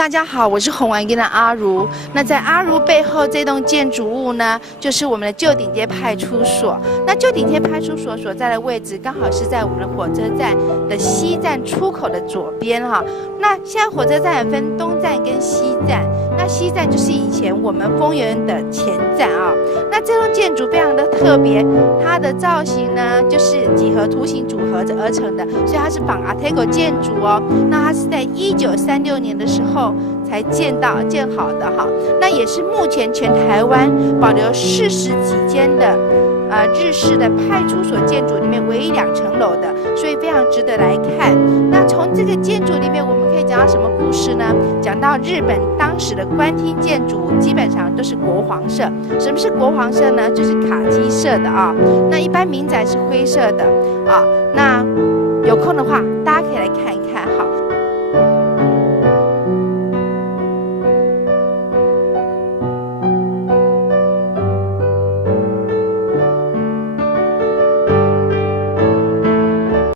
大家好，我是红丸根的阿如。那在阿如背后这栋建筑物呢，就是我们的旧顶街派出所。那旧顶街派出所所在的位置，刚好是在我们的火车站的西站出口的左边哈。那现在火车站也分东站跟西站，那西站就是以前我们丰原的前站啊。那这栋建筑非常的特别，它的造型呢就是几何图形组合而成的，所以它是仿 Art Deco 建筑哦。那它是在1936年的时候才建好的哈，那也是目前全台湾保留40几间的日式的派出所建筑里面唯一2层楼的，所以非常值得来看。那从这个建筑里面，我们可以讲到什么故事呢？讲到日本当时的官厅建筑基本上都是国黄色。什么是国黄色呢？就是卡其色的啊。那一般民宅是灰色的啊。那有空的话，大家可以来看一看哈。